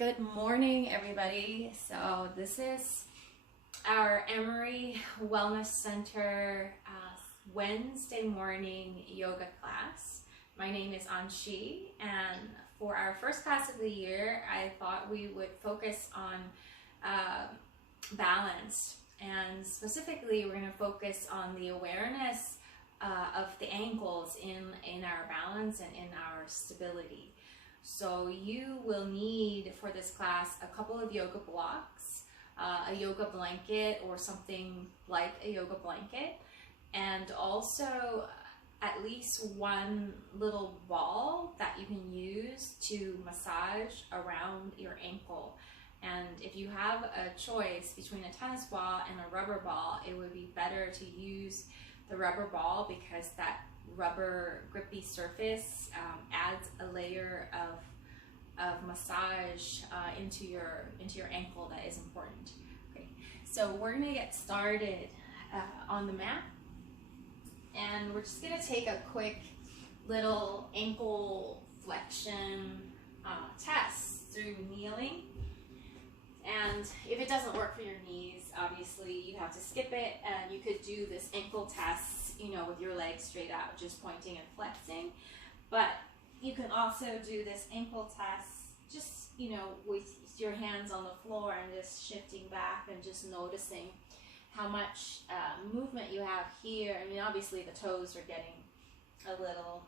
Good morning, everybody. So this is our Emory Wellness Center Wednesday morning yoga class. My name is Anshi, and for our first class of the year, I thought we would focus on balance, and specifically we're going to focus on the awareness of the ankles in our balance and in our stability. So you will need for this class a couple of yoga blocks, a yoga blanket or something like a yoga blanket, and also at least one little ball that you can use to massage around your ankle. And if you have a choice between a tennis ball and a rubber ball, it would be better to use the rubber ball because that rubber grippy surface adds a layer of massage into your ankle that is important. Okay, so we're gonna get started on the mat, and we're just gonna take a quick little ankle flexion test through kneeling. And if it doesn't work for your knees, obviously you have to skip it, and you could do this ankle test, with your legs straight out, just pointing and flexing. But you can also do this ankle test just, with your hands on the floor and just shifting back and just noticing how much movement you have here. I mean, obviously the toes are getting a little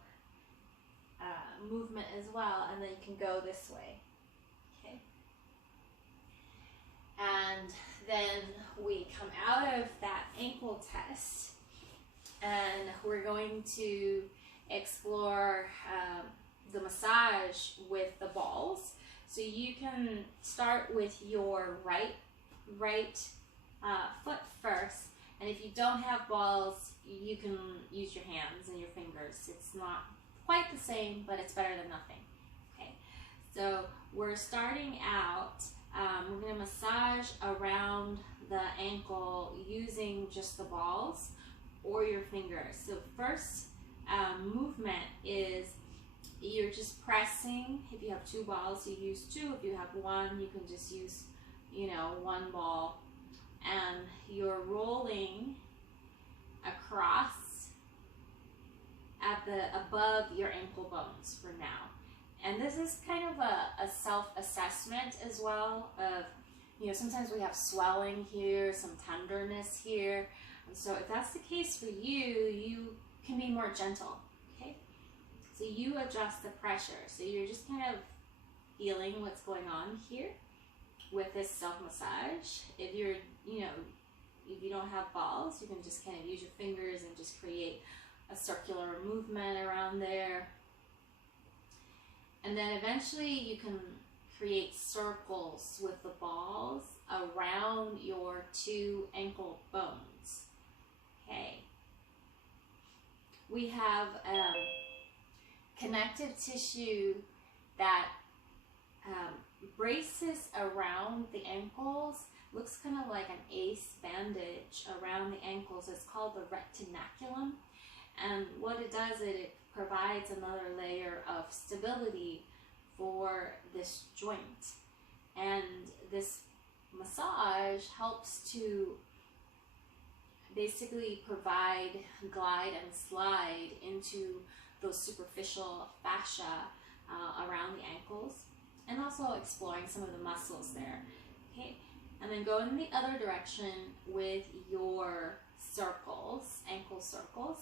movement as well, and then you can go this way. Okay. And then we come out of that ankle test, and we're going to explore the massage with the balls. So you can start with your right foot first, and if you don't have balls, you can use your hands and your fingers. It's not quite the same, but it's better than nothing. Okay, so we're starting out. We're going to massage around the ankle using just the balls or your fingers. So first movement is you're just pressing. If you have two balls, you use two. If you have one, you can just use, one ball. And you're rolling across above your ankle bones for now. And this is kind of a self-assessment as well of, sometimes we have swelling here, some tenderness here. And so if that's the case for you, you can be more gentle, okay? So you adjust the pressure. So you're just kind of feeling what's going on here with this self-massage. If you're, if you don't have balls, you can just kind of use your fingers and just create a circular movement around there. And then eventually you can create circles with the balls around your two ankle bones. Okay. We have connective tissue that braces around the ankles. Looks kind of like an ace bandage around the ankles. It's called the retinaculum. And what it does is it provides another layer of stability for this joint. And this massage helps to basically provide glide and slide into those superficial fascia around the ankles, and also exploring some of the muscles there. Okay, and then go in the other direction with your circles, ankle circles.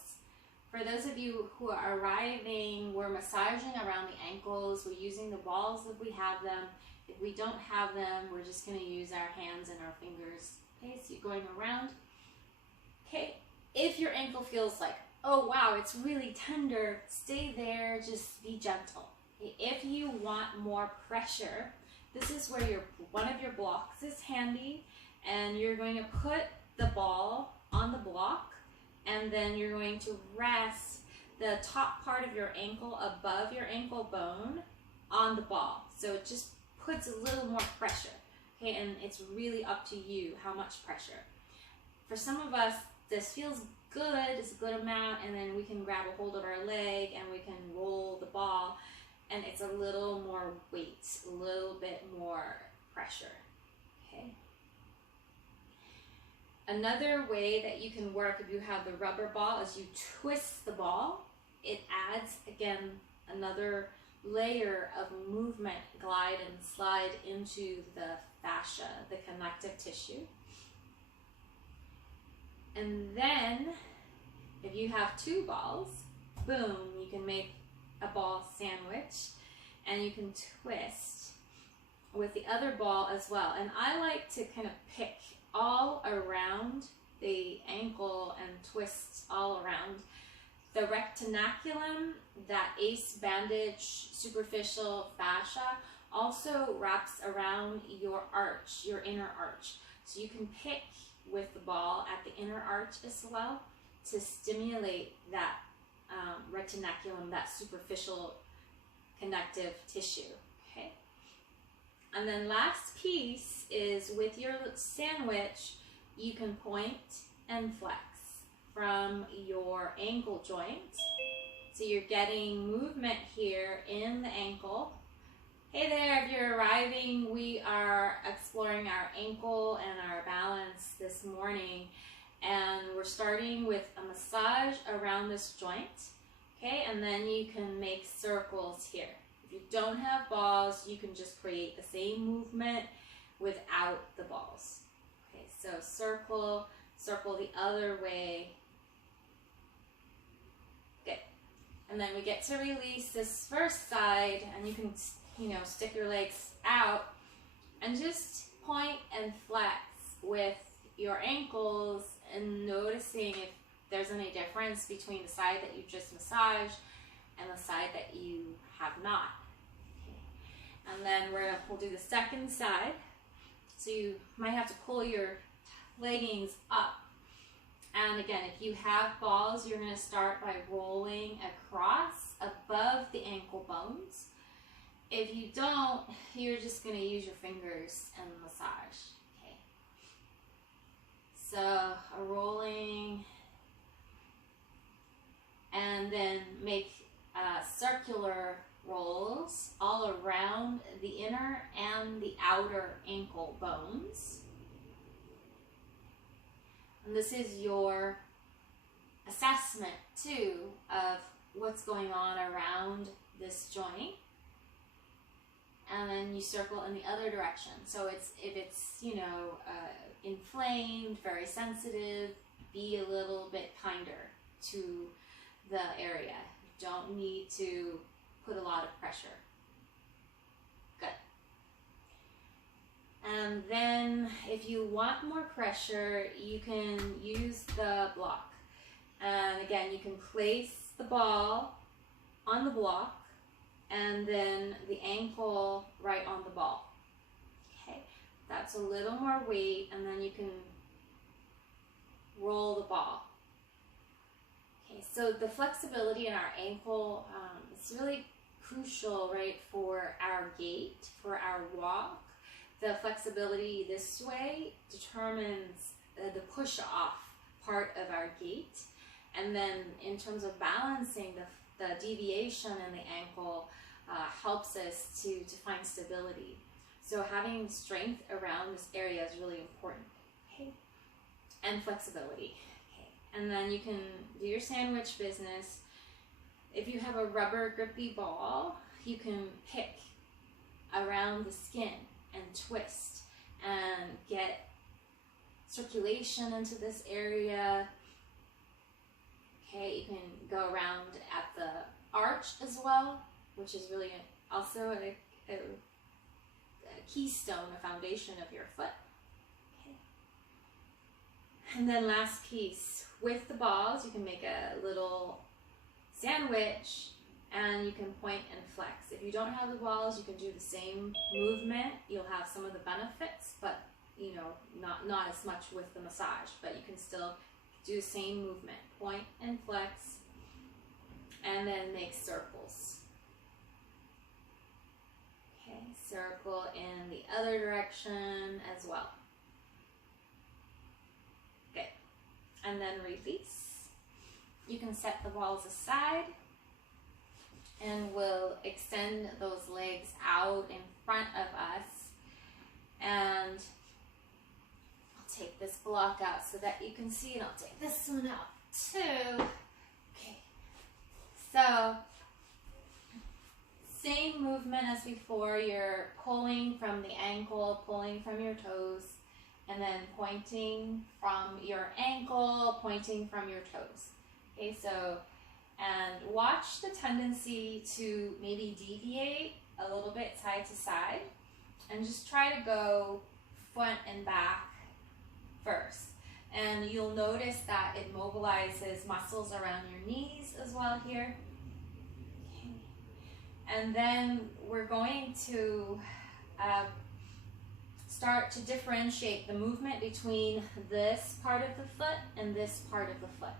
For those of you who are arriving, we're massaging around the ankles. We're using the balls if we have them. If we don't have them, we're just going to use our hands and our fingers. Okay, so you're going around. Okay, if your ankle feels like, oh wow, it's really tender, stay there, just be gentle. Okay, if you want more pressure, this is where one of your blocks is handy, and you're going to put the ball on the block, and then you're going to rest the top part of your ankle above your ankle bone on the ball. So it just puts a little more pressure. Okay, and it's really up to you how much pressure. For some of us, this feels good, it's a good amount, and then we can grab a hold of our leg and we can roll the ball and it's a little more weight, a little bit more pressure. Okay. Another way that you can work if you have the rubber ball is you twist the ball. It adds, again, another layer of movement, glide and slide into the fascia, the connective tissue. And then, if you have two balls, boom, you can make a ball sandwich, and you can twist with the other ball as well. And I like to kind of pick all around the ankle and twist all around. The retinaculum, that ACE bandage superficial fascia, also wraps around your arch, your inner arch. So you can pick with the ball at the inner arch as well to stimulate that retinaculum, that superficial connective tissue. Okay. And then last piece is with your sandwich, you can point and flex from your ankle joint. So you're getting movement here in the ankle. Hey there, if you're arriving, we are exploring our ankle and our balance this morning. And we're starting with a massage around this joint. Okay, and then you can make circles here. If you don't have balls, you can just create the same movement without the balls. Okay, so circle, circle the other way. Good. And then we get to release this first side, and you can, stick your legs out and just point and flex with your ankles and noticing if there's any difference between the side that you just massaged and the side that you have not. Okay. And then we'll do the second side. So you might have to pull your leggings up. And again, if you have balls, you're going to start by rolling across above the ankle bones. If you don't, you're just going to use your fingers and massage. Okay. So a rolling, and then make circular rolls all around the inner and the outer ankle bones. And this is your assessment too of what's going on around this joint. And then you circle in the other direction. So if it's inflamed, very sensitive, be a little bit kinder to the area. You don't need to put a lot of pressure. Good. And then if you want more pressure, you can use the block. And again, you can place the ball on the block and then the ankle right on the ball. Okay, that's a little more weight, and then you can roll the ball. Okay, so the flexibility in our ankle is really crucial, right, for our gait, for our walk. The flexibility this way determines the push-off part of our gait. And then in terms of balancing, the deviation in the ankle helps us to find stability. So having strength around this area is really important. Okay, and flexibility. Okay, and then you can do your sandwich business. If you have a rubber grippy ball, you can pick around the skin and twist and get circulation into this area. Okay, you can go around at the arch as well, which is really also a keystone, a foundation of your foot. Okay. And then last piece, with the balls, you can make a little sandwich and you can point and flex. If you don't have the balls, you can do the same movement. You'll have some of the benefits, but not as much with the massage, but you can still do the same movement, point and flex, and then make circles. Okay, circle in the other direction as well. Good. And then release. You can set the balls aside. And we'll extend those legs out in front of us. And I'll take this block out so that you can see, and I'll take this one out too. Okay, so same movement as before. You're pulling from the ankle, pulling from your toes, and then pointing from your ankle, pointing from your toes. Okay, so, and watch the tendency to maybe deviate a little bit side to side, and just try to go front and back first. And you'll notice that it mobilizes muscles around your knees as well here. Okay. And then we're going to start to differentiate the movement between this part of the foot and this part of the foot.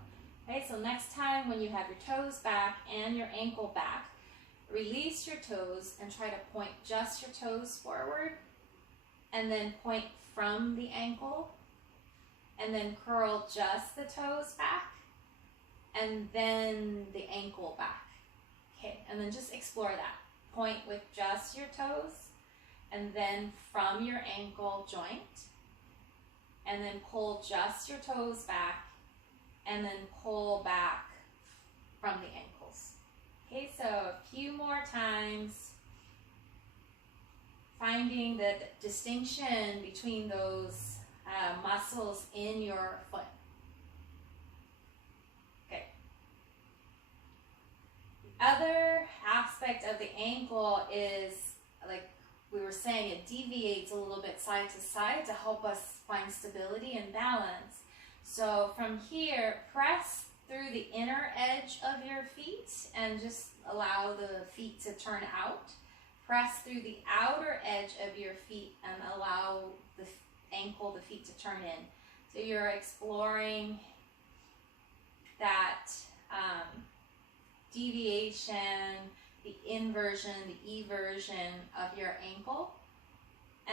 Okay, so next time when you have your toes back and your ankle back, release your toes and try to point just your toes forward, and then point from the ankle, and then curl just the toes back, and then the ankle back. Okay, and then just explore that. Point with just your toes, and then from your ankle joint, and then pull just your toes back, and then pull back from the ankles. Okay, so a few more times, finding the distinction between those muscles in your foot. Okay. Other aspect of the ankle is, like we were saying, it deviates a little bit side to side to help us find stability and balance. So from here, press through the inner edge of your feet and just allow the feet to turn out. Press through the outer edge of your feet and allow the ankle, the feet to turn in. So you're exploring that deviation, the inversion, the eversion of your ankle.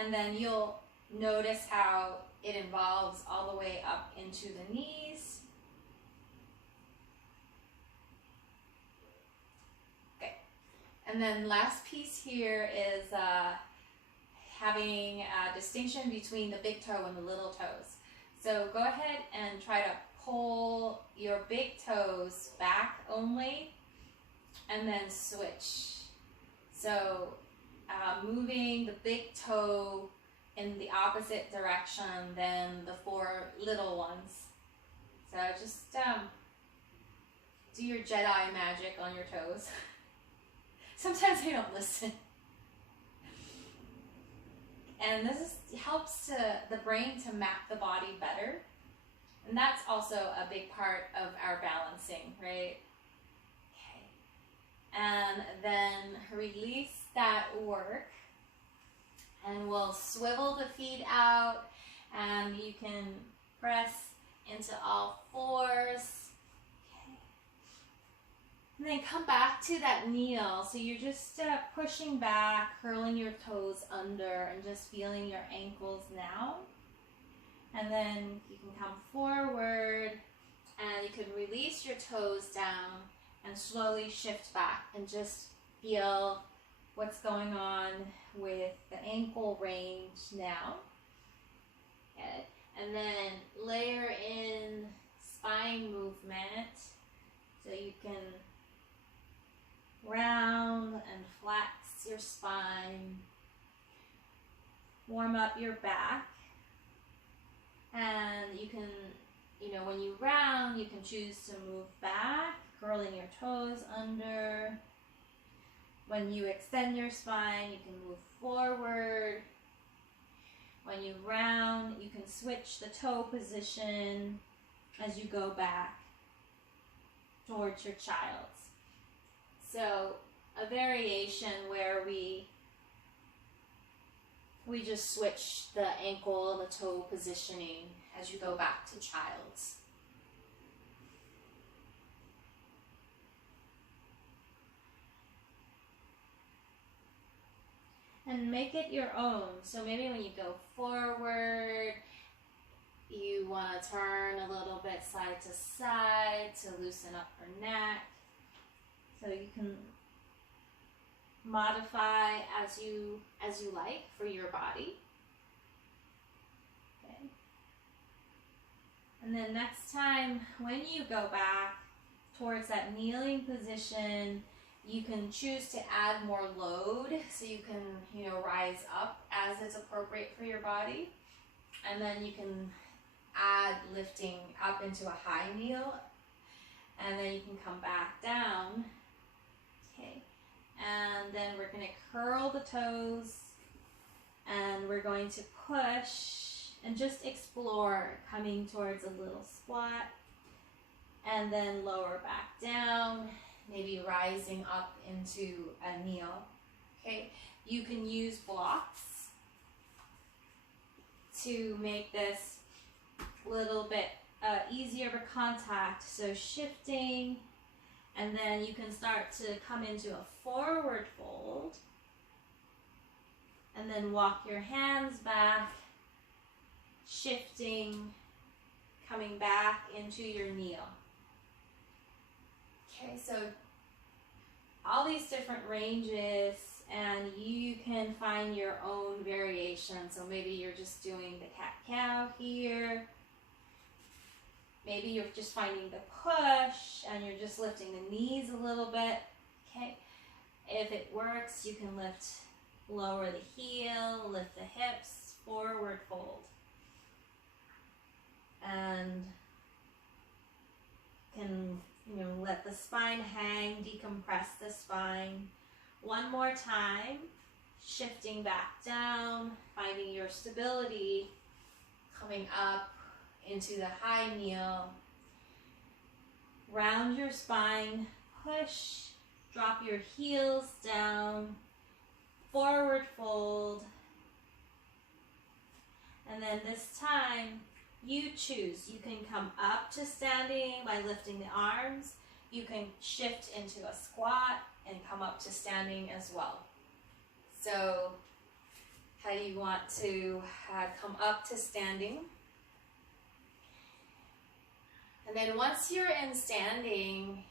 And then you'll notice how it involves all the way up into the knees. Okay. And then last piece here is having a distinction between the big toe and the little toes. So go ahead and try to pull your big toes back only, and then switch. So moving the big toe in the opposite direction than the four little ones. So just do your Jedi magic on your toes. Sometimes they don't listen. And this helps the brain to map the body better. And that's also a big part of our balancing, right? Okay. And then release that work. And we'll swivel the feet out, and you can press into all fours. Okay. And then come back to that kneel. So you're just pushing back, curling your toes under, and just feeling your ankles now. And then you can come forward, and you can release your toes down and slowly shift back and just feel what's going on with the ankle range now. Okay. And then layer in spine movement, so you can round and flex your spine, warm up your back. And you can, when you round, you can choose to move back, curling your toes under. When you extend your spine, you can move forward. When you round, you can switch the toe position as you go back towards your child's. So a variation where we just switch the ankle and the toe positioning as you go back to child's. And make it your own. So maybe when you go forward, you want to turn a little bit side to side to loosen up her neck. So you can modify as you like for your body. Okay. And then next time when you go back towards that kneeling position, you can choose to add more load, so you can, rise up as it's appropriate for your body. And then you can add lifting up into a high kneel, and then you can come back down. Okay. And then we're going to curl the toes, and we're going to push and just explore coming towards a little squat, and then lower back down, maybe rising up into a kneel. Okay, you can use blocks to make this a little bit easier for contact. So shifting, and then you can start to come into a forward fold, and then walk your hands back, shifting, coming back into your kneel. Okay, so all these different ranges, and you can find your own variation. So maybe you're just doing the cat-cow here. Maybe you're just finding the push and you're just lifting the knees a little bit. Okay, if it works, you can lower the heel, lift the hips, forward fold. And can, let the spine hang, decompress the spine. One more time, shifting back down, finding your stability, coming up into the high kneel. Round your spine, push, drop your heels down, forward fold. And then this time, you choose. You can come up to standing by lifting the arms. You can shift into a squat and come up to standing as well. So how do you want to come up to standing? And then once you're in standing,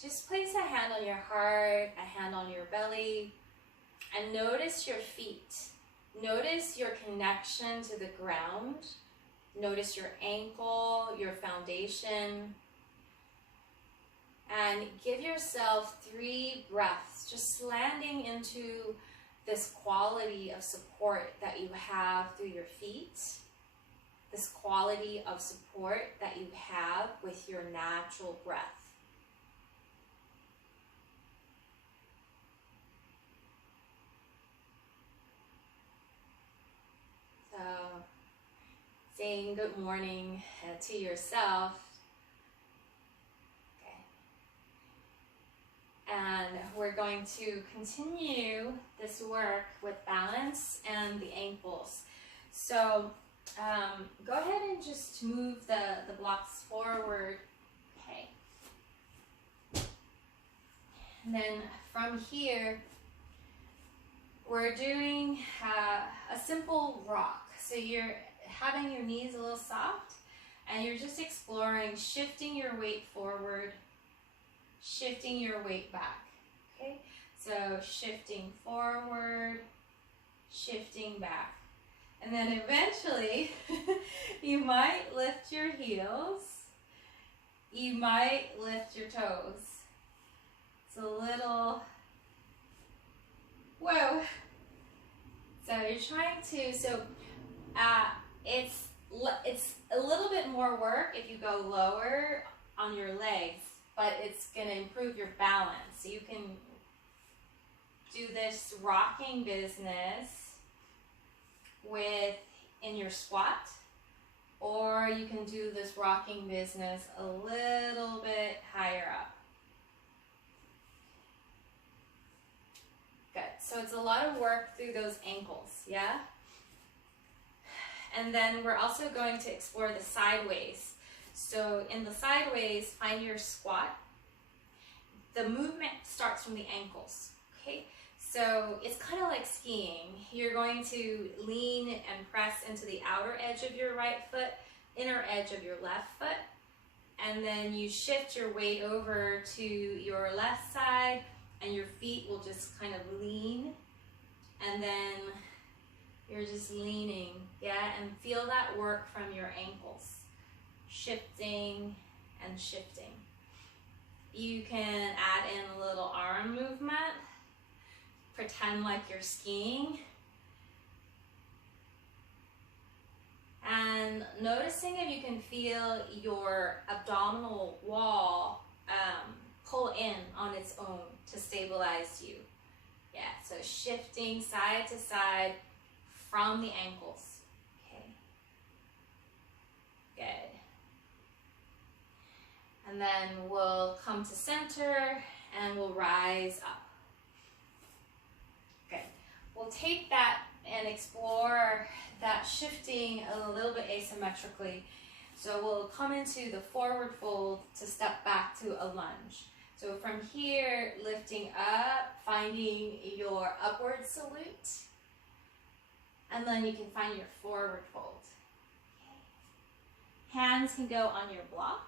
just place a hand on your heart, a hand on your belly, and notice your feet. Notice your connection to the ground. Notice your ankle, your foundation. And give yourself 3 breaths, just landing into this quality of support that you have through your feet, this quality of support that you have with your natural breath. So, saying good morning to yourself. And we're going to continue this work with balance and the ankles. So go ahead and just move the blocks forward. Okay. And then from here, we're doing a simple rock. So you're having your knees a little soft, and you're just exploring shifting your weight forward, shifting your weight back. Okay, so shifting forward, shifting back, and then eventually you might lift your heels, you might lift your toes. It's a little, whoa. So you're trying to, it's a little bit more work if you go lower on your legs, but it's going to improve your balance. So you can do this rocking business in your squat, or you can do this rocking business a little bit higher up. Good. So it's a lot of work through those ankles, yeah? And then we're also going to explore the sideways. So in the sideways, find your squat. The movement starts from the ankles, okay? So it's kind of like skiing. You're going to lean and press into the outer edge of your right foot, inner edge of your left foot, and then you shift your weight over to your left side, and your feet will just kind of lean, and then you're just leaning, yeah, and feel that work from your ankles, shifting and shifting. You can add in a little arm movement, pretend like you're skiing, and noticing if you can feel your abdominal wall pull in on its own to stabilize you. Yeah, so shifting side to side from the ankles. Okay, good. And then we'll come to center and we'll rise up. Good. We'll take that and explore that shifting a little bit asymmetrically. So we'll come into the forward fold to step back to a lunge. So from here, lifting up, finding your upward salute, and then you can find your forward fold. Okay. Hands can go on your blocks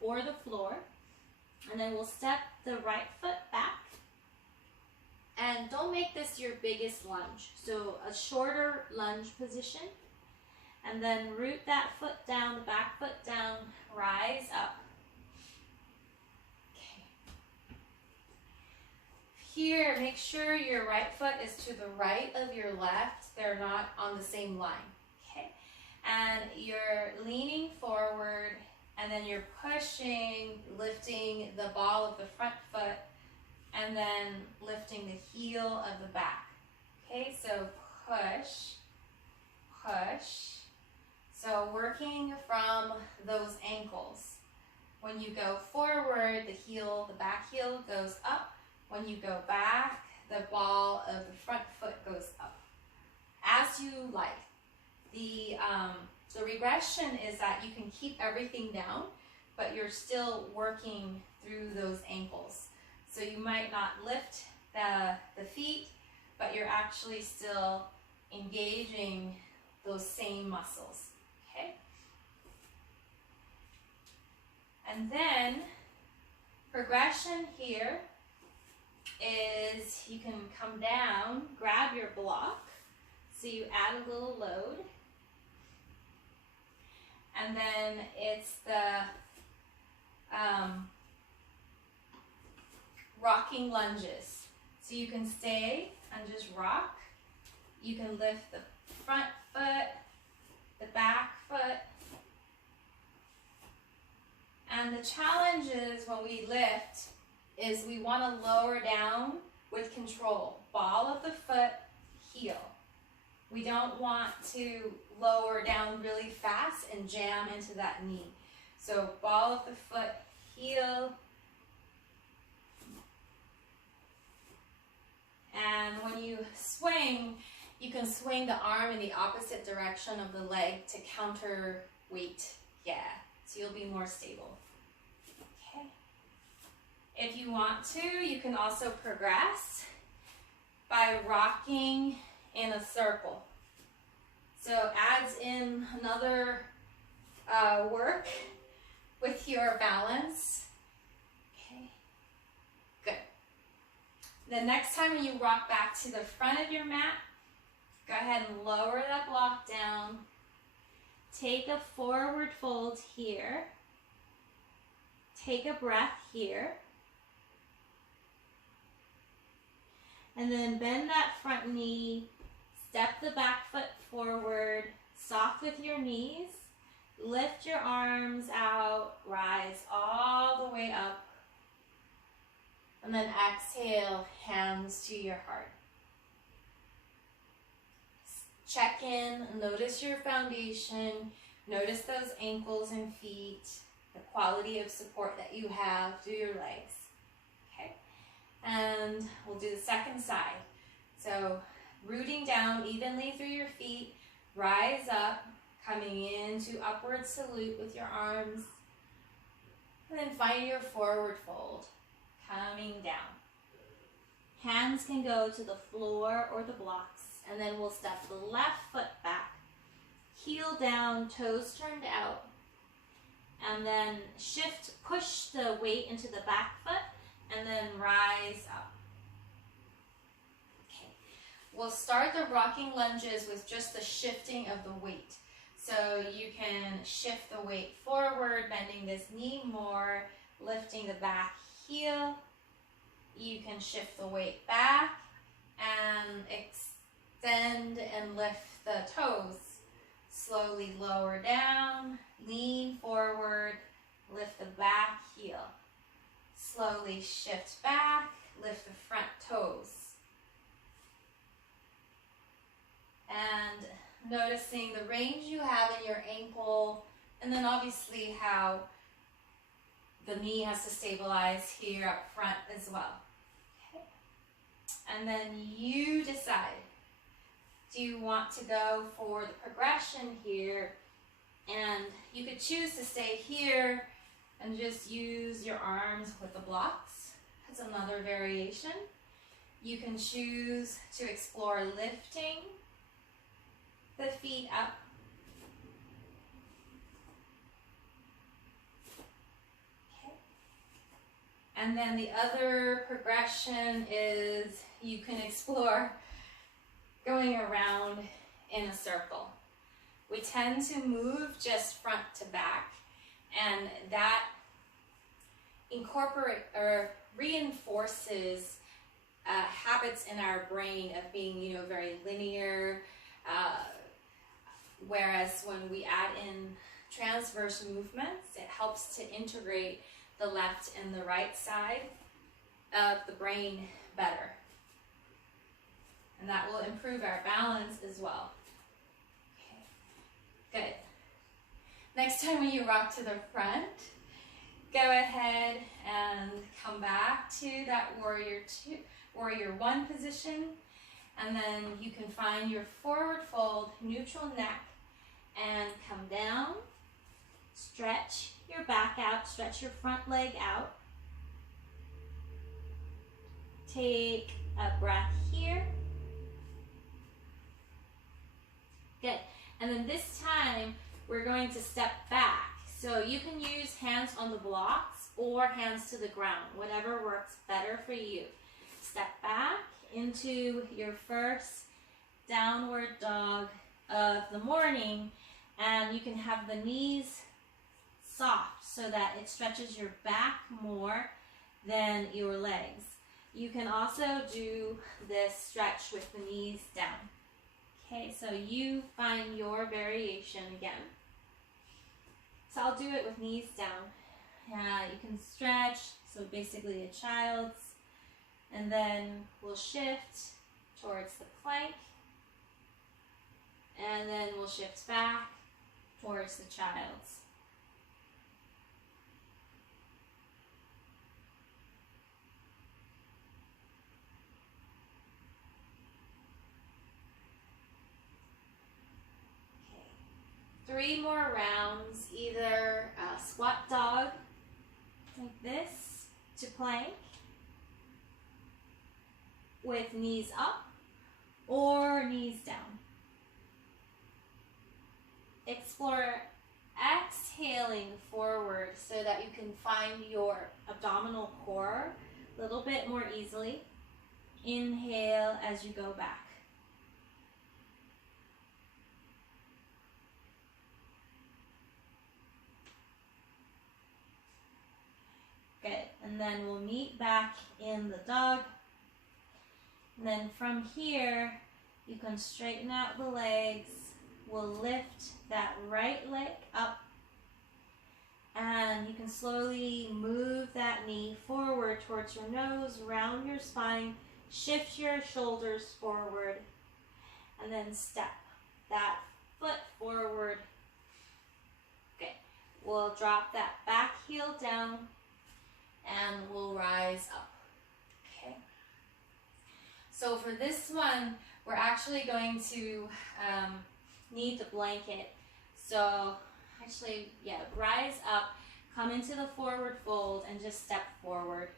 or the floor, and then we'll step the right foot back. And don't make this your biggest lunge. So a shorter lunge position, and then root that foot down, the back foot down, rise up. Here, make sure your right foot is to the right of your left. They're not on the same line, okay? And you're leaning forward, and then you're pushing, lifting the ball of the front foot, and then lifting the heel of the back. Okay, so push, push. So working from those ankles. When you go forward, the heel, the back heel goes up. When you go back, the ball of the front foot goes up. As you like. The regression is that you can keep everything down, but you're still working through those ankles. So you might not lift the feet, but you're actually still engaging those same muscles, okay? And then progression here is you can come down, grab your block, so you add a little load, and then it's the rocking lunges. So you can stay and just rock. You can lift the front foot, the back foot. And the challenge is when we lift is we want to lower down with control. Ball of the foot, heel. We don't want to lower down really fast and jam into that knee. So ball of the foot, heel. And when you swing, you can swing the arm in the opposite direction of the leg to counter weight. Yeah, so you'll be more stable. Okay. If you want to, you can also progress by rocking in a circle. So adds in another work with your balance. Okay, good. The next time when you rock back to the front of your mat, go ahead and lower that block down. Take a forward fold here. Take a breath here. And then bend that front knee. Step the back foot forward. Soft with your knees. Lift your arms out. Rise all the way up. And then exhale, hands to your heart. Check in, notice your foundation, notice those ankles and feet, the quality of support that you have through your legs. Okay, and we'll do the second side. So rooting down evenly through your feet, rise up, coming into upward salute with your arms, and then find your forward fold, coming down. Hands can go to the floor or the blocks. And then we'll step the left foot back, heel down, toes turned out, and then shift, push the weight into the back foot, and then rise up. Okay. We'll start the rocking lunges with just the shifting of the weight. So you can shift the weight forward, bending this knee more, lifting the back heel. You can shift the weight back and extend and lift the toes. Slowly lower down, lean forward, lift the back heel. Slowly shift back, lift the front toes. And noticing the range you have in your ankle, and then obviously how the knee has to stabilize here up front as well. Okay. And then you decide, do you want to go for the progression here? And you could choose to stay here and just use your arms with the blocks. That's another variation. You can choose to explore lifting the feet up. Okay. And then the other progression is you can explore going around in a circle. We tend to move just front to back, and that reinforces habits in our brain of being, very linear. Whereas when we add in transverse movements, it helps to integrate the left and the right side of the brain better. And that will improve our balance as well. Okay, good. Next time when you rock to the front, go ahead and come back to that warrior one position. And then you can find your forward fold, neutral neck, and come down. Stretch your back out, stretch your front leg out. Take a breath here. Good. And then this time, we're going to step back. So you can use hands on the blocks or hands to the ground, whatever works better for you. Step back into your first downward dog of the morning, and you can have the knees soft so that it stretches your back more than your legs. You can also do this stretch with the knees down. Okay, so you find your variation again. So I'll do it with knees down. You can stretch, so basically a child's. And then we'll shift towards the plank. And then we'll shift back towards the child's. Okay. 3 more rounds, either squat dog like this to plank, with knees up or knees down. Explore exhaling forward so that you can find your abdominal core a little bit more easily. Inhale as you go back. Good. And then we'll meet back in the dog. And then from here, you can straighten out the legs. We'll lift that right leg up. And you can slowly move that knee forward towards your nose, round your spine, shift your shoulders forward, and then step that foot forward. Okay, we'll drop that back heel down and we'll rise up. Okay. So for this one, we're actually going to need the blanket. So actually, yeah, rise up, come into the forward fold and just step forward.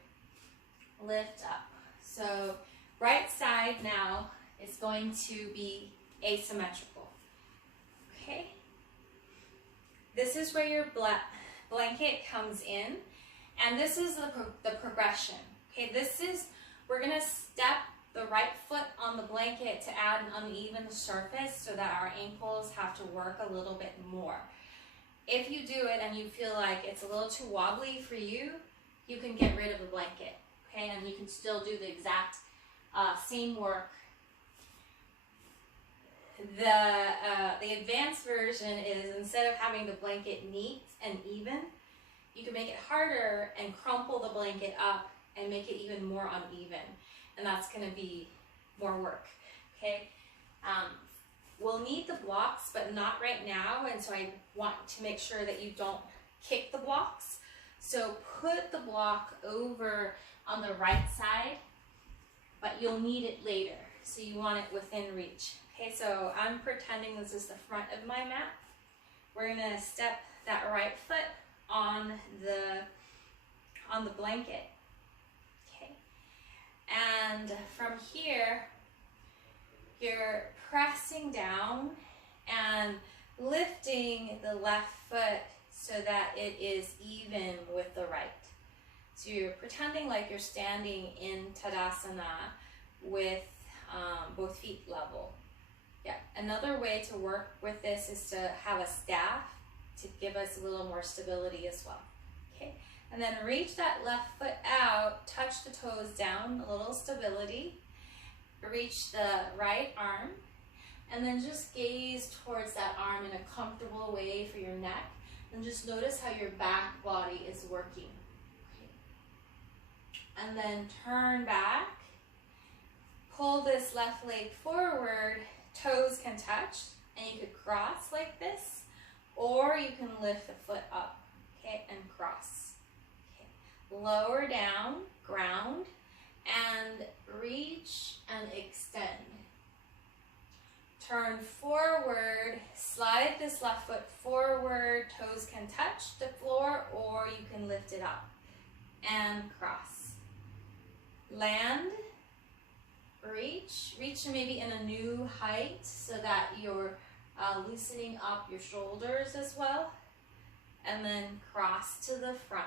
Lift up. So right side now is going to be asymmetrical. Okay. This is where your blanket comes in, and this is the progression. Okay, we're gonna step the right foot on the blanket to add an uneven surface so that our ankles have to work a little bit more. If you do it and you feel like it's a little too wobbly for you, you can get rid of the blanket, okay? And you can still do the exact same work. The advanced version is, instead of having the blanket neat and even, you can make it harder and crumple the blanket up and make it even more uneven. And that's going to be more work, okay? We'll need the blocks, but not right now, and so I want to make sure that you don't kick the blocks. So put the block over on the right side, but you'll need it later, so you want it within reach. Okay, so I'm pretending this is the front of my mat. We're gonna step that right foot on the blanket. Okay, and from here, you're pressing down and lifting the left foot so that it is even with the right. So you're pretending like you're standing in Tadasana with both feet level. Yeah, another way to work with this is to have a staff to give us a little more stability as well. Okay, and then reach that left foot out, touch the toes down, a little stability. Reach the right arm, and then just gaze towards that arm in a comfortable way for your neck, and just notice how your back body is working. Okay. And then turn back, pull this left leg forward, toes can touch, and you could cross like this, or you can lift the foot up, okay, and cross. Okay. Lower down, ground, and reach and extend. Turn forward, slide this left foot forward, toes can touch the floor, or you can lift it up and cross. Land, reach maybe in a new height so that you're loosening up your shoulders as well, and then cross to the front.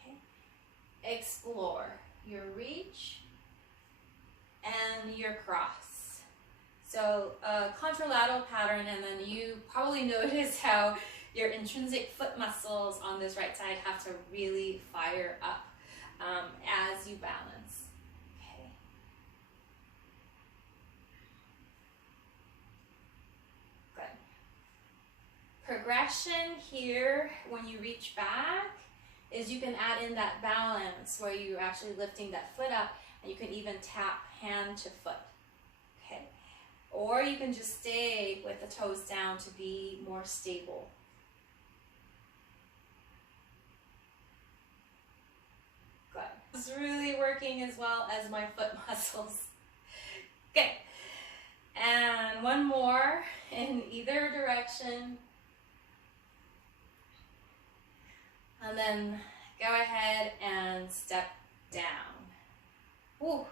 Okay. Explore your reach and your cross. So contralateral pattern, and then you probably notice how your intrinsic foot muscles on this right side have to really fire up as you balance. Okay. Good. Progression here when you reach back is you can add in that balance where you're actually lifting that foot up, and you can even tap hand to foot. Okay. Or you can just stay with the toes down to be more stable. Good. It's really working as well as my foot muscles. Okay. And one more in either direction. And then go ahead and step down. Woo.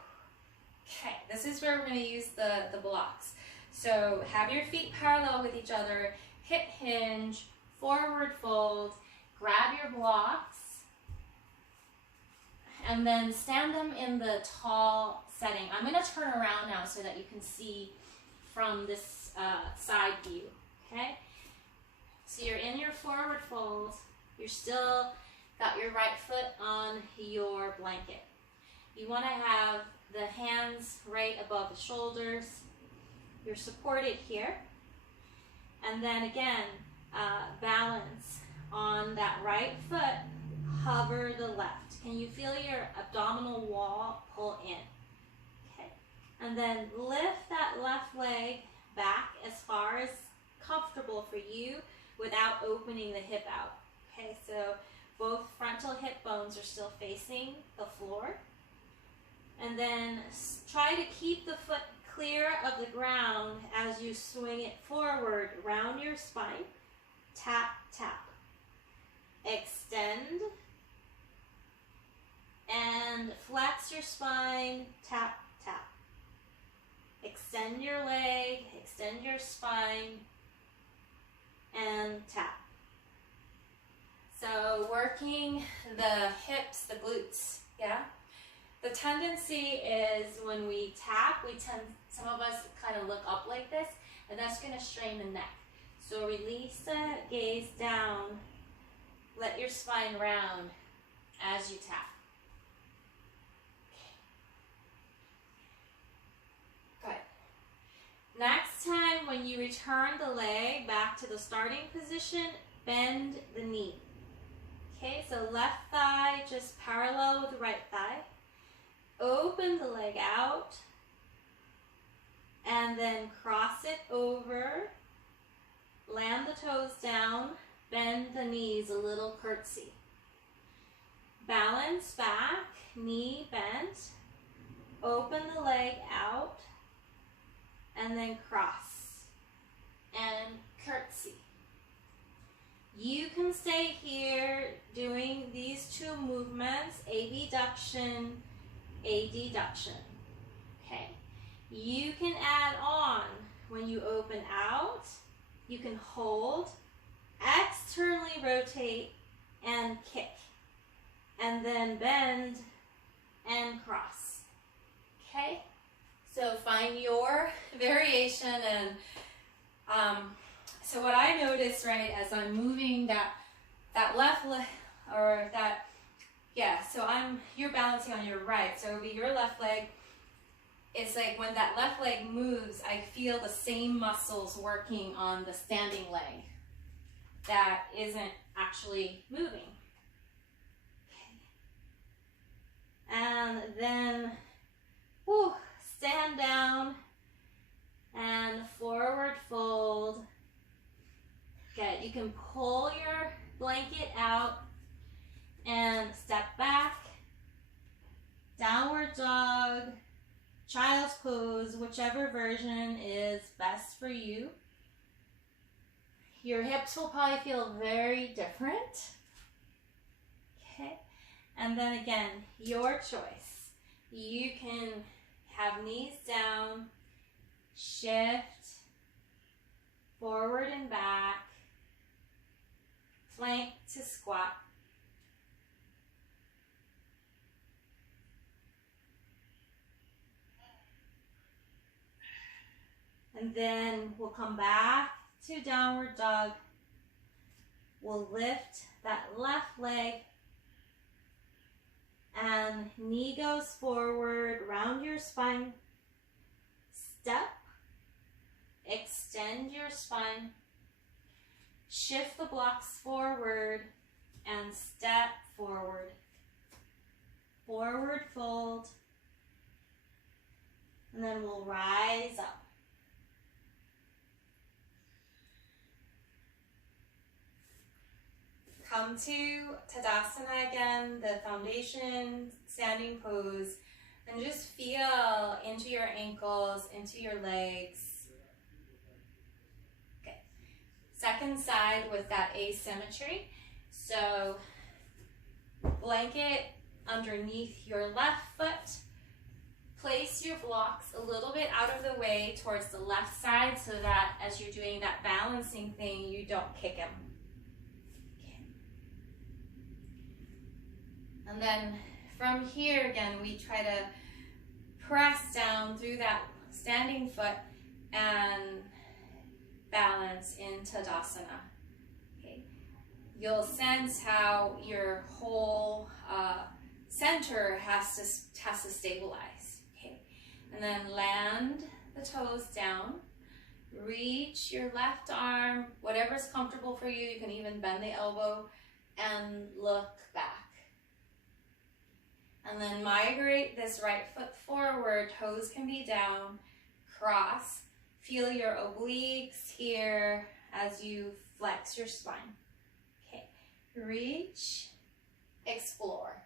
Okay, this is where we're going to use the blocks. So have your feet parallel with each other, hip hinge, forward fold, grab your blocks, and then stand them in the tall setting. I'm going to turn around now so that you can see from this side view, okay? So you're in your forward fold, you're still got your right foot on your blanket. You want to have the hands right above the shoulders. You're supported here. And then again, balance on that right foot, hover the left. Can you feel your abdominal wall pull in? Okay. And then lift that left leg back as far as comfortable for you without opening the hip out. Okay, so both frontal hip bones are still facing the floor. And then try to keep the foot clear of the ground as you swing it forward, round your spine, tap, tap. Extend, and flex your spine, tap, tap. Extend your leg, extend your spine, and tap. So working the hips, the glutes, yeah? The tendency is when we tap, some of us kind of look up like this, and that's going to strain the neck. So release the gaze down, let your spine round as you tap. Good. Next time when you return the leg back to the starting position, bend the knee. Okay, so left thigh just parallel with the right thigh. Open the leg out and then cross it over. Land the toes down, bend the knees, a little curtsy. Balance back, knee bent. Open the leg out and then cross and curtsy. You can stay here doing these two movements, abduction, adduction. Okay. You can add on when you open out. You can hold, externally rotate, and kick. And then bend and cross. Okay? So find your variation. And so what I noticed, right, as I'm moving that left leg, or that, yeah, so you're balancing on your right, so it'll be your left leg. It's like when that left leg moves, I feel the same muscles working on the standing leg that isn't actually moving. Okay. And then, stand down and forward fold. Good. You can pull your blanket out and step back, downward dog, child's pose, whichever version is best for you. Your hips will probably feel very different. Okay, and then again, your choice. You can have knees down, shift, forward and back, plank to squat. And then we'll come back to downward dog. We'll lift that left leg and knee goes forward, round your spine. Step, extend your spine. Shift the blocks forward and step forward. Forward fold. And then we'll rise up. Come to Tadasana again, the foundation standing pose, and just feel into your ankles, into your legs. Okay. Second side with that asymmetry. So blanket underneath your left foot. Place your blocks a little bit out of the way towards the left side so that as you're doing that balancing thing, you don't kick them. And then from here again, we try to press down through that standing foot and balance in Tadasana. Okay. You'll sense how your whole center has to stabilize. Okay. And then land the toes down. Reach your left arm, whatever's comfortable for you. You can even bend the elbow and look back. And then migrate this right foot forward, toes can be down, cross. Feel your obliques here as you flex your spine. Okay, reach, explore,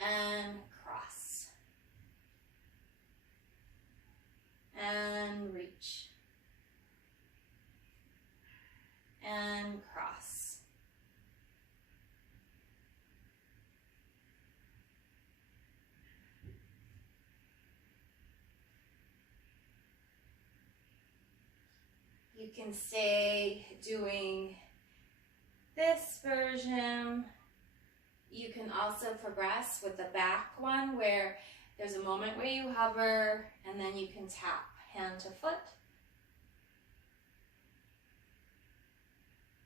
and cross. And reach. And cross. You can stay doing this version, you can also progress with the back one where there's a moment where you hover and then you can tap hand to foot.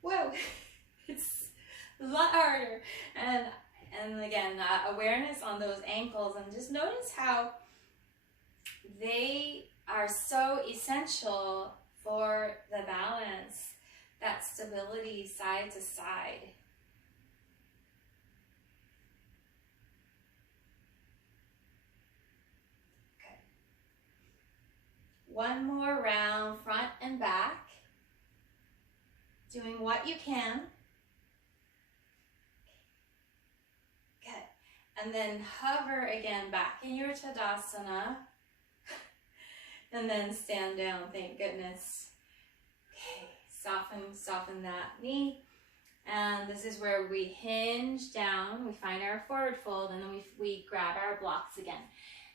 Whoa, it's a lot harder. And again, awareness on those ankles, and just notice how they are so essential for the balance, that stability side to side. Okay. One more round, front and back. Doing what you can. Good. And then hover again back in your Tadasana. And then stand down, thank goodness. Okay, soften that knee. And this is where we hinge down, we find our forward fold, and then we grab our blocks again.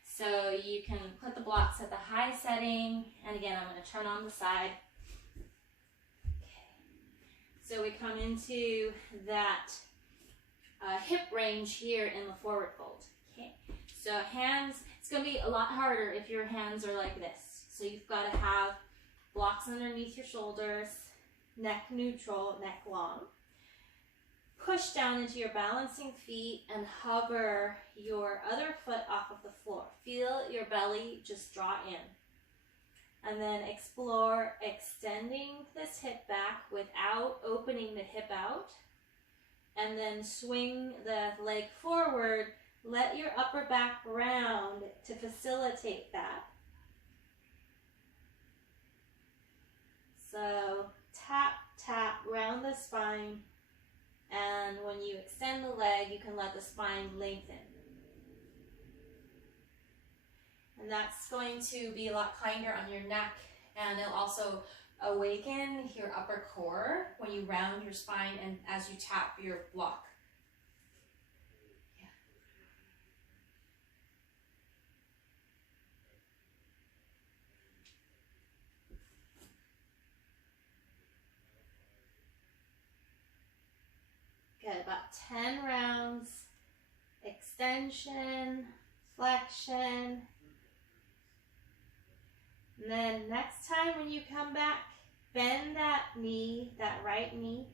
So you can put the blocks at the high setting, and again, I'm going to turn on the side. So we come into that hip range here in the forward fold. Okay. So hands, it's going to be a lot harder if your hands are like this. So you've got to have blocks underneath your shoulders, neck neutral, neck long. Push down into your balancing feet and hover your other foot off of the floor. Feel your belly just draw in. And then explore extending this hip back without opening the hip out. And then swing the leg forward. Let your upper back round to facilitate that. So tap, tap, round the spine. And when you extend the leg, you can let the spine lengthen. And that's going to be a lot kinder on your neck, and it'll also awaken your upper core when you round your spine and as you tap your block. Yeah. Good, about 10 rounds. Extension, flexion. And then next time when you come back, bend that knee, that right knee.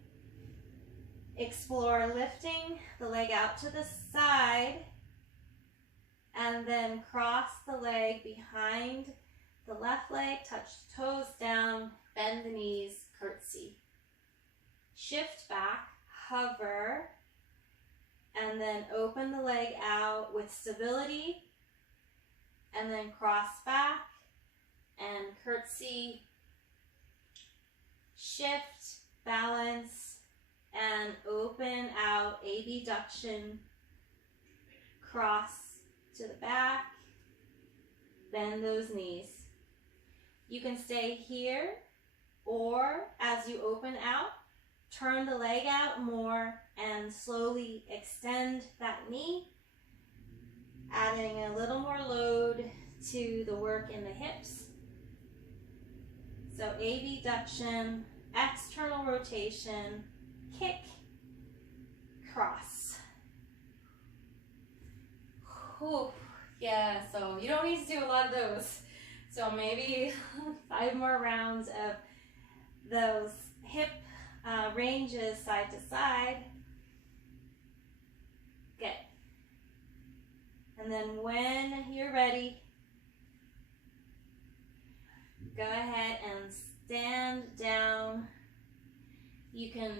Explore lifting the leg out to the side and then cross the leg behind the left leg, touch the toes down, bend the knees, curtsy. Shift back, hover, and then open the leg out with stability, and then cross back and curtsy, shift, balance, and open out, abduction, cross to the back, bend those knees. You can stay here, or as you open out, turn the leg out more and slowly extend that knee, adding a little more load to the work in the hips. So abduction, external rotation, kick, cross. Whew. Yeah, so you don't need to do a lot of those. So maybe 5 more rounds of those hip ranges side to side. Good. And then when you're ready, go ahead and stand down. You can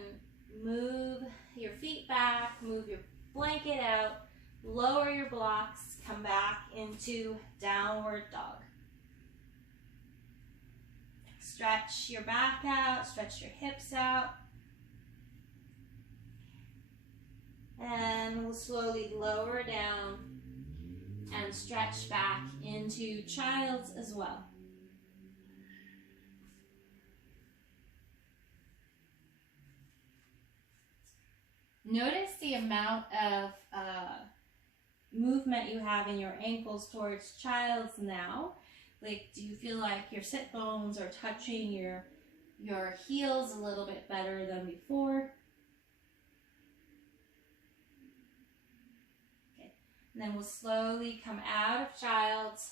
move your feet back, move your blanket out, lower your blocks, come back into downward dog. Stretch your back out, stretch your hips out. And we'll slowly lower down and stretch back into child's as well. Notice the amount of movement you have in your ankles towards child's now. Like, do you feel like your sit bones are touching your heels a little bit better than before? And then we'll slowly come out of child's.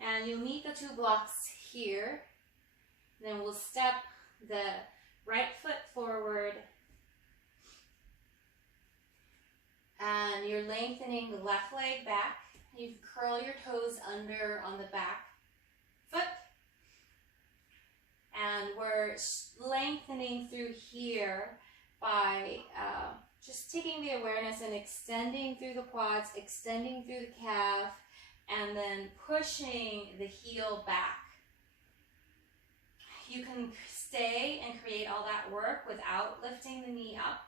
And you'll need the 2 blocks here. Then we'll step the right foot forward. And you're lengthening the left leg back. You can curl your toes under on the back foot. And we're lengthening through here by just taking the awareness and extending through the quads, extending through the calf, and then pushing the heel back. You can stay and create all that work without lifting the knee up.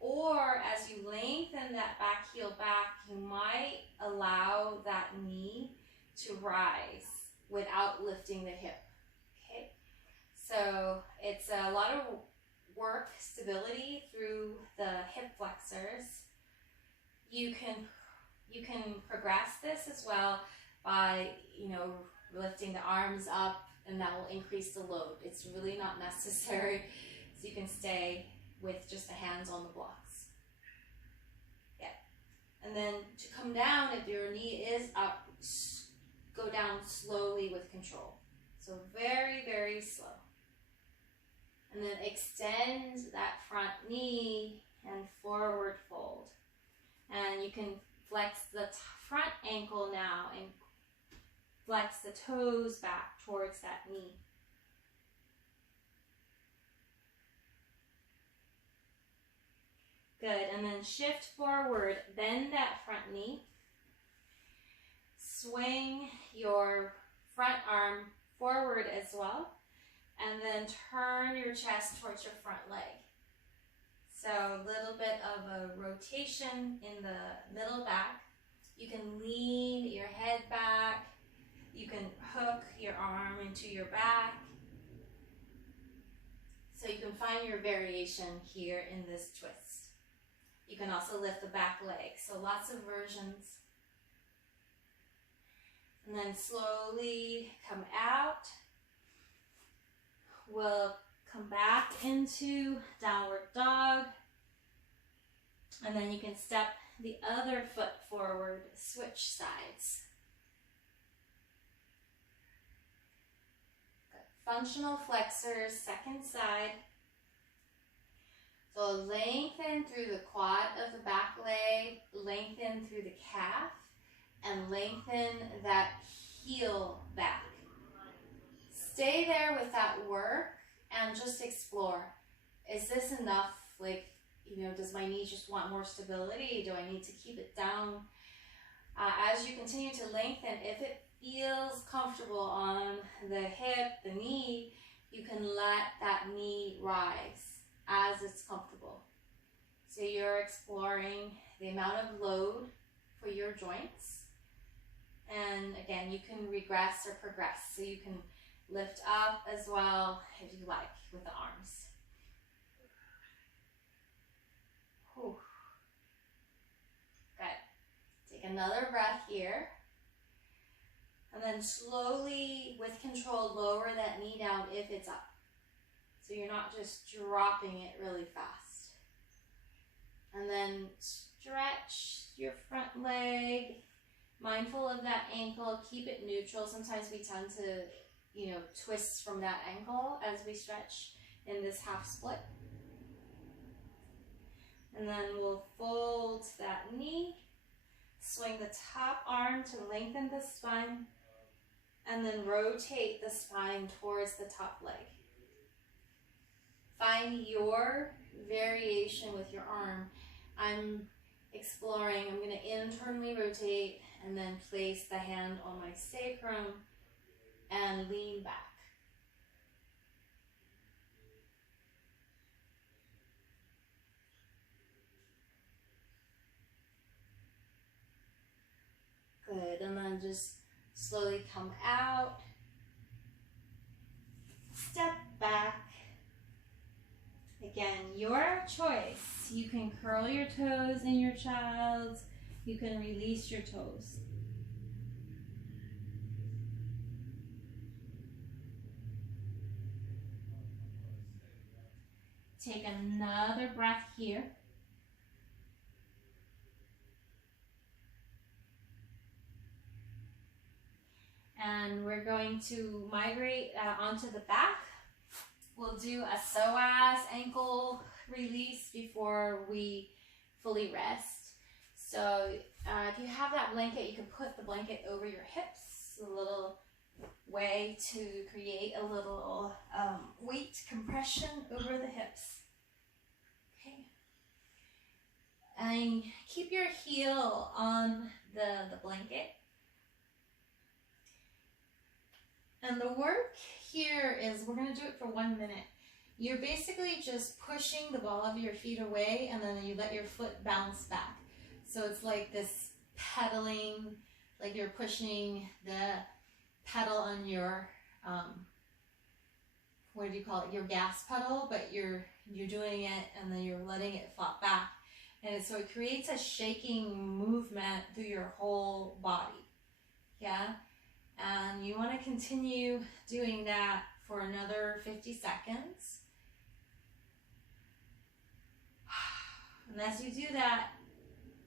Or as you lengthen that back heel back, you might allow that knee to rise without lifting the hip. Okay, so it's a lot of work, stability through the hip flexors. You can progress this as well by, lifting the arms up, and that will increase the load. It's really not necessary, so you can stay with just the hands on the blocks. Yeah. And then to come down, if your knee is up, go down slowly with control. So very, very slow. And then extend that front knee and forward fold. And you can flex the front ankle now and flex the toes back towards that knee. Good, and then shift forward, bend that front knee. Swing your front arm forward as well. And then turn your chest towards your front leg. So a little bit of a rotation in the middle back. You can lean your head back. You can hook your arm into your back. So you can find your variation here in this twist. You can also lift the back leg. So lots of versions. And then slowly come out. We'll come back into downward dog. And then you can step the other foot forward, switch sides. Good. Functional flexors, second side. So lengthen through the quad of the back leg, lengthen through the calf, and lengthen that heel back. Stay there with that work and just explore. Is this enough? Does my knee just want more stability? Do I need to keep it down? As you continue to lengthen, if it feels comfortable on the hip, the knee, you can let that knee rise as it's comfortable. So you're exploring the amount of load for your joints. And again, you can regress or progress. So you can lift up as well if you like with the arms. Whew. Good. Take another breath here. And then slowly, with control, lower that knee down if it's up. So you're not just dropping it really fast. And then stretch your front leg. Mindful of that ankle. Keep it neutral. Sometimes we tend to twist from that ankle as we stretch in this half split. And then we'll fold that knee, swing the top arm to lengthen the spine, and then rotate the spine towards the top leg. Find your variation with your arm. I'm exploring, I'm going to internally rotate and then place the hand on my sacrum and lean back. Good, and then just slowly come out, step back. Again, your choice. You can curl your toes in your child's, you can release your toes. Take another breath here. And we're going to migrate onto the back. We'll do a psoas ankle release before we fully rest. So if you have that blanket, you can put the blanket over your hips, a little way to create a little weight compression over the hips. Okay. And keep your heel on the blanket. And the work here is, we're going to do it for 1 minute. You're basically just pushing the ball of your feet away, and then you let your foot bounce back. So it's like this pedaling, like you're pushing the pedal on your, what do you call it, your gas pedal, but you're doing it and then you're letting it flop back. And so it creates a shaking movement through your whole body. Yeah? And you want to continue doing that for another 50 seconds. And as you do that,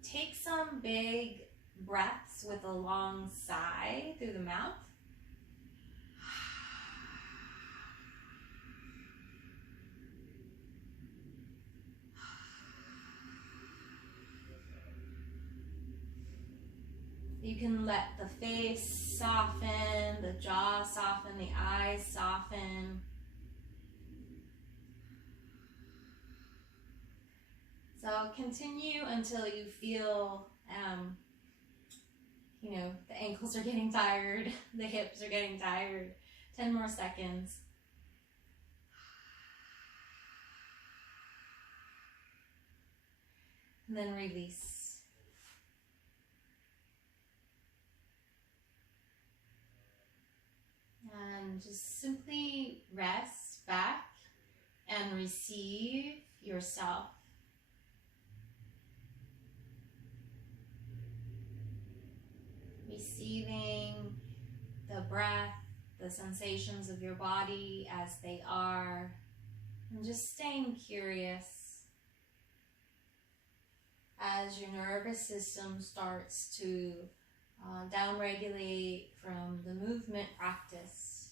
take some big breaths with a long sigh through the mouth. You can let the face soften, the jaw soften, the eyes soften. So continue until you feel, you know, the ankles are getting tired, the hips are getting tired. 10 more seconds. And then release. And just simply rest back and receive yourself. Receiving the breath, the sensations of your body as they are, and just staying curious as your nervous system starts to downregulate from the movement practice.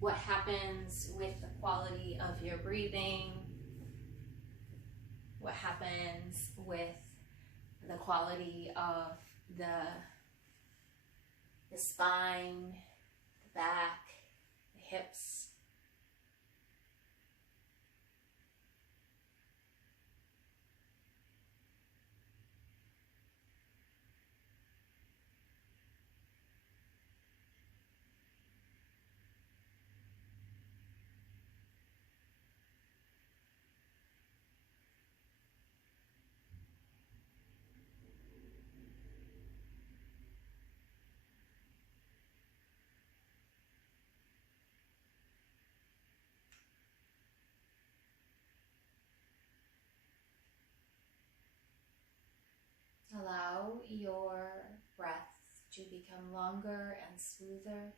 What happens with the quality of your breathing? What happens with the quality of the spine, the back, the hips? Allow your breaths to become longer and smoother.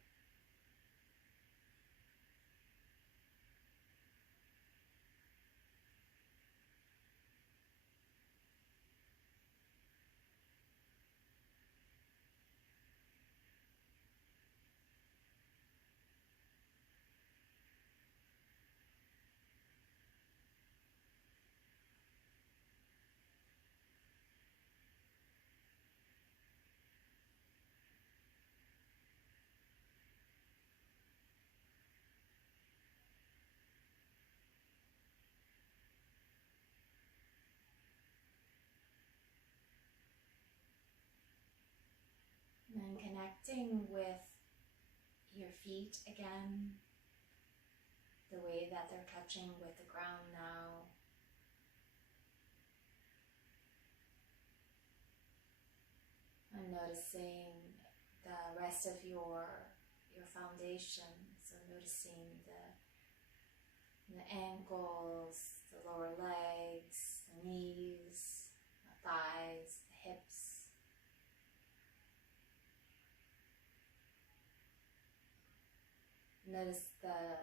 And then connecting with your feet again, the way that they're touching with the ground now. And noticing the rest of your foundation. So noticing the ankles, the lower legs, the knees, the thighs, the hips. Notice the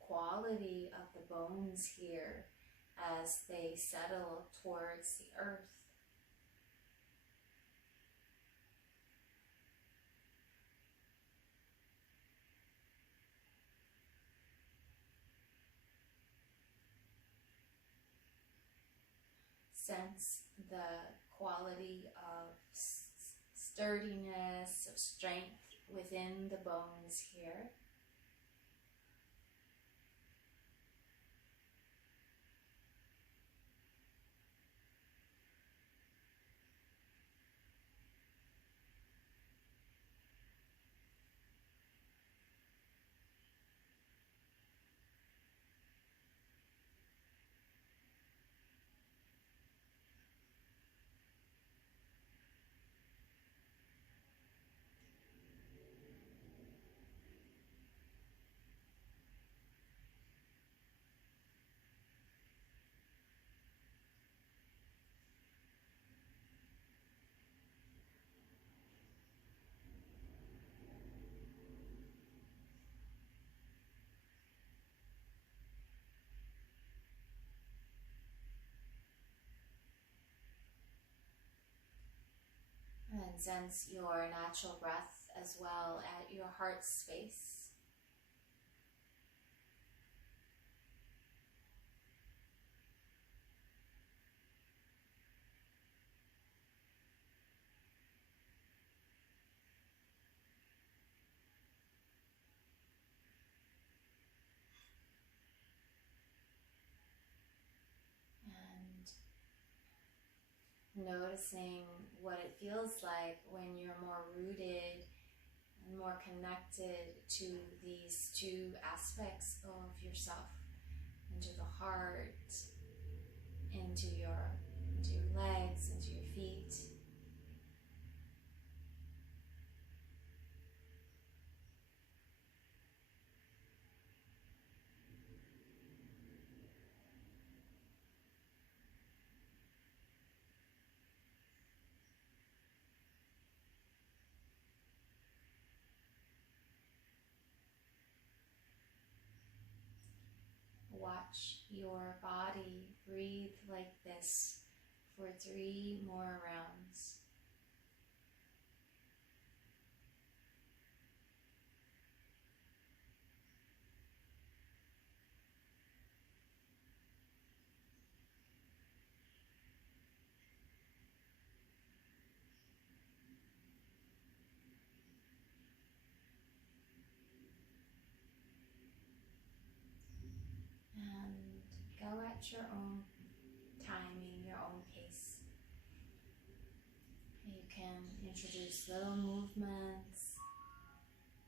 quality of the bones here as they settle towards the earth. sense the quality of sturdiness, of strength within the bones here. And sense your natural breath as well at your heart space. And noticing what it feels like when you're more rooted and more connected to these two aspects of yourself, into the heart, into your legs, into your feet. Watch your body breathe like this for 3 more rounds. And go at your own timing, your own pace. You can introduce little movements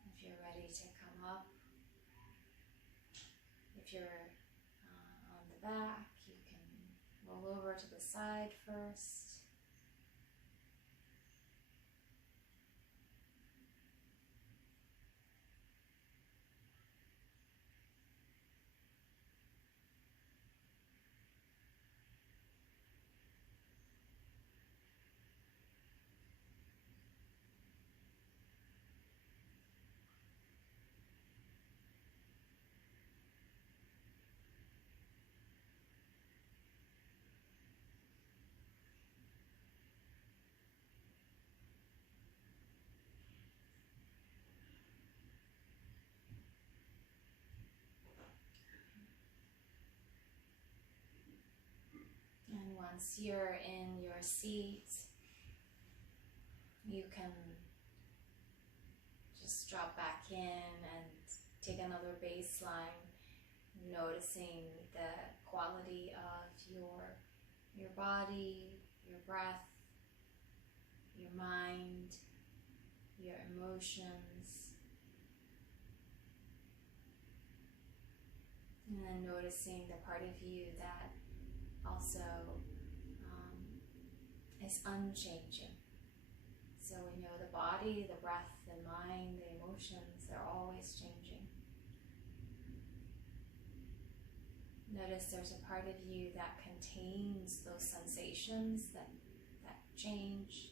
if you're ready to come up. If you're on the back, you can roll over to the side first. And once you're in your seat, you can just drop back in and take another baseline, noticing the quality of your body, your breath, your mind, your emotions. And then noticing the part of you that also is unchanging. So we know the body, the breath, the mind, the emotions, they're always changing. Notice there's a part of you that contains those sensations that change.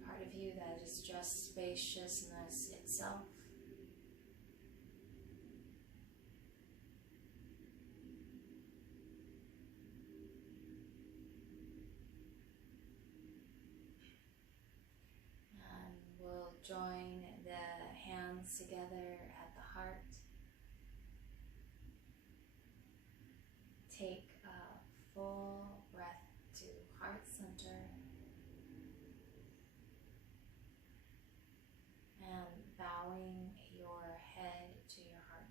A part of you that is just spaciousness itself. We'll join the hands together at the heart. Take a full bowing your head to your heart.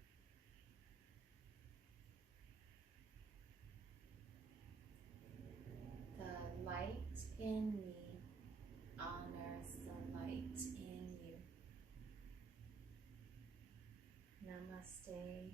The light in me honors the light in you. Namaste.